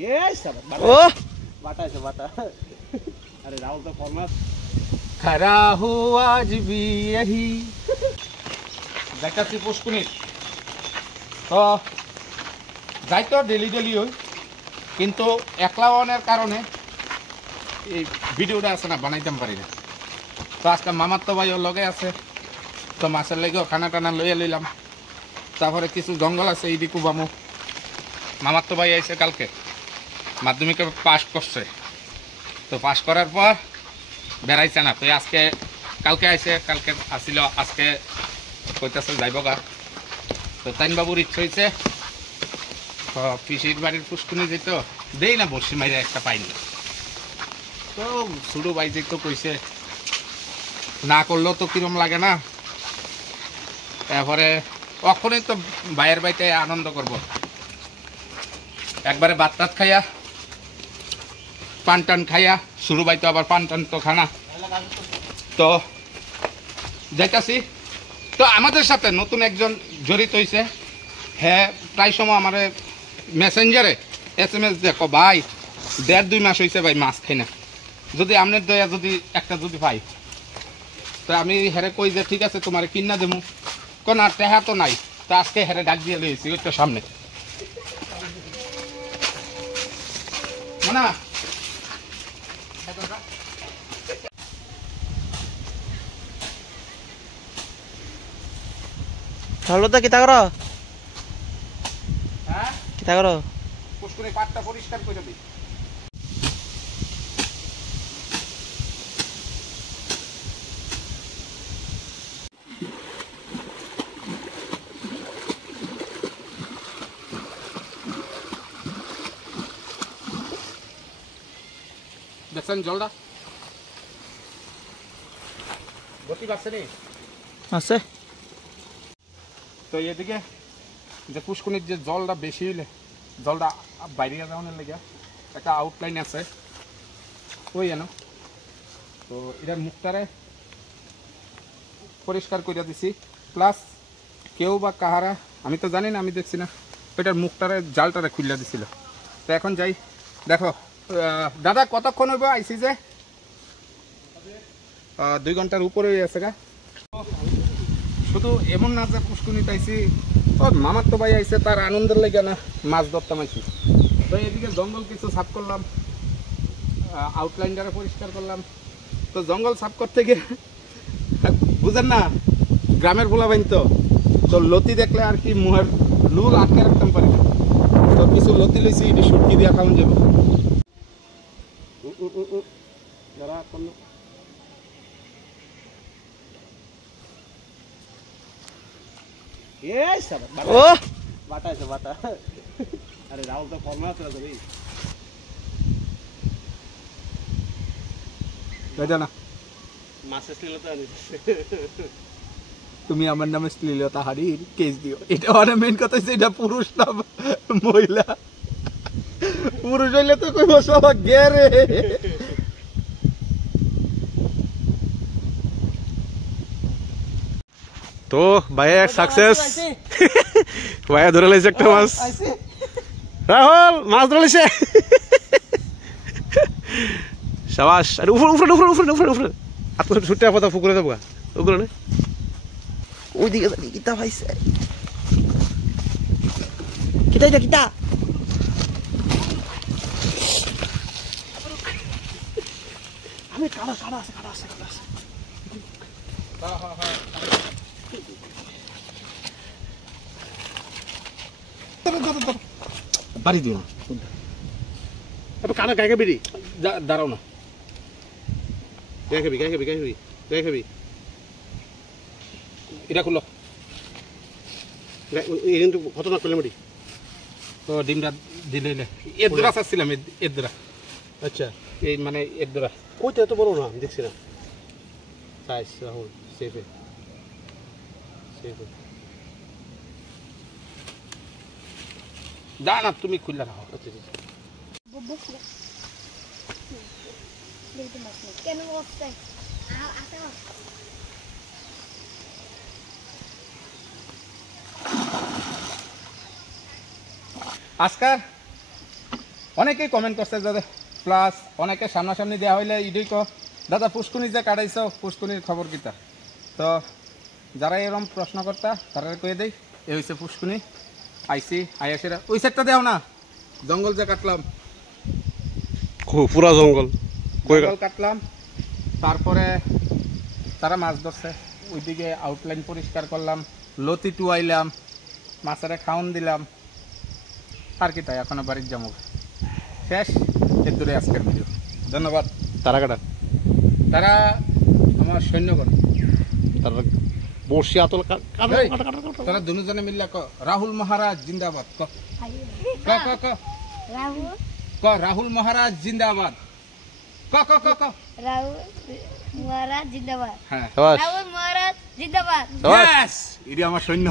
ও বাটা আছে বাটা। আরে রাহুল তো ফরমাস खरा हो आज भी यही দেখাচ্ছি পুষ্কুনি তো যাই তো ডেলি ডেলি হই কিন্তু একলা অনের কারণে এই ভিডিওটা আছে না বানাইতাম পারি না। তো আজকে মামার তো ভাই ওর লগে আছে তো মাছের লেগেও খানা টানা লইয়া লইলাম। তারপরে কিছু জঙ্গল আছে এইদিকে বামু মামার তো ভাই আইসে কালকে মাধ্যমিকে পাস করছে তো পাস করার পর বেড়াইছে না তো আজকে কালকে আইসে কালকে আসিল আজকে কইতাছে যাইব গা তো তাইন বাবুর ইচ্ছে হয়েছে পিসির বাড়ির পুষ্কুনি যেত দেই না বর্ষি মাইরে একটা পাইনি তো ছোটো ভাই যেত কইছে না করলেও তো কিরম লাগে না। তারপরে অখনই তো ভাইয়ের বাড়িতে আনন্দ করব একবারে ভাত টাত খাইয়া পান টান খাইয়া শুরু ভাই তো আবার পান টান তো খানা তো যাইতাছি। তো আমাদের সাথে নতুন একজন জড়িত হয়েছে হ্যাঁ প্রায় সময় আমার মেসেঞ্জারে SMS দেখো ভাই 1.5-2 মাস হয়েছে ভাই মাছ খাই না যদি আপনার দয়া যদি একটা যদি পাই তো আমি হেরে কই যে ঠিক আছে তোমার কিনা দেবো কোন আর টেহা তো নাই তো আজকে হেরে ডাক দিয়ে লইছি ওই তো সামনে না হলো তো কিতা করো হ্যাঁ কিতা করো পুষ্করে পাটটা পরিষ্কার করে দিই। দেখছেন জলটা গতি বাড়ছে নি আছে তো এদিকে যে পুষ্কুনির যে জলটা বেশি হইলে জলটা বাইরে যাওয়ার লেগে একটা আউটলাইন আছে ওই জানো তো এটার মুখটারে পরিষ্কার করে দিছি প্লাস কেউ বা কাহারা আমি তো জানি না আমি দেখছি না ওইটার মুখটারে জালটারে খুললা দিছিল। তো এখন যাই দেখো দাদা কতক্ষণ হইব আইসি যে 2 ঘন্টার উপরে আছে গা শুধু এমন না যে পুষ্কুনি পাইছি ও মামার তো ভাই আইসে তার আনন্দের লেগে না মাছ ধরতাম আইসি। তো এদিকে জঙ্গল কিছু সাফ করলাম আউটলাইনটারে পরিষ্কার করলাম তো জঙ্গল সাফ করতে গিয়ে বুঝেন না গ্রামের বোলা বাইন তো লতি দেখলে আর কি মুহের লুল আটকে রাখতাম পারি তো কিছু লতি লইছি এটি সুটকি দিয়ে খাওয়ান যাবো ও বাটা আছে বাটা। আরে রাহুল তো ফরমাস আছে ভাই না মাছের শ্লীলতা আনিস তুমি আমার নামে শ্লীলতা হারির কেস দিও এটা মানে মেন কথা হচ্ছে এটা পুরুষ না মহিলা পুরুষ হইলে তো কইব সব গেরে তো ভাইয়া সাকসেস ভাইয়া ধরে লাইছে একটা মাছ রাহুল মাছ ধরে লাইছে সাবাস আরে উপরে উপরে উপরে উপরে উপরে উপরে আপনার ছুটে আপা পুকুরে যাবো ওগুলো না ওইদিকে কিতা পাইছে কিতা এটা কিতা আমি কাটা কাটা আছে কাটা আছে কাটা আছে বাড়ি দিও না কানা গায়ে খাবি দাঁড়াও না গায়ে খাবি গায়ে খাবি গায়ে খাবি গায়ে খাবি এটা খুলো এই কিন্তু ঘটনা করলে মারি তো ডিমটা দিলে এর দূরা চাচ্ছিলাম এর দূরা আচ্ছা এই মানে এর দূরা কইতে এত বড় না দেখছি না সাইজ রাহুল সেফে সেফে যা না তুমি খুললা রাখো আচ্ছা আজকাল অনেকেই কমেন্ট করছে দাদা, প্লাস অনেকে সামনাসামনি দেওয়া হইলে ইডি দাদা পুষ্কুনি যে কাটাইছ পুষ্কুনির খবর কিতা। তো যারা এরকম প্রশ্ন করতা তারা কয়ে দেই এ হয়েছে পুষ্কুনি, আইসি আইসিরা ওই সাইডটা দেও না, জঙ্গল যে কাটলাম, পুরা জঙ্গল জঙ্গল কাটলাম, তারপরে তারা মাছ ধরছে, ওইদিকে আউটলাইন পরিষ্কার করলাম, লতি টুয়াইলাম, মাছের খাওন দিলাম, আর কি তাই এখনো বাড়ির যাবো। শেষ এর দূরে আজকের ভিডিও। ধন্যবাদ। তারা কাটা তারা আমার সৈন্যগণ, তারা বর্ষি আতল এই, তারা দুজনে মিললে রাহুল মহারাজ জিন্দাবাদ ক রাহুল রাহুল মহারাজ জিন্দাবাদ ক ক ক ক রাহুল মহারাজ জিন্দাবাদ। হ্যাঁ শাবাশ রাহুল মহারাজ জিন্দাবাদ। শাবাশ ইডি আমার সৈন্য।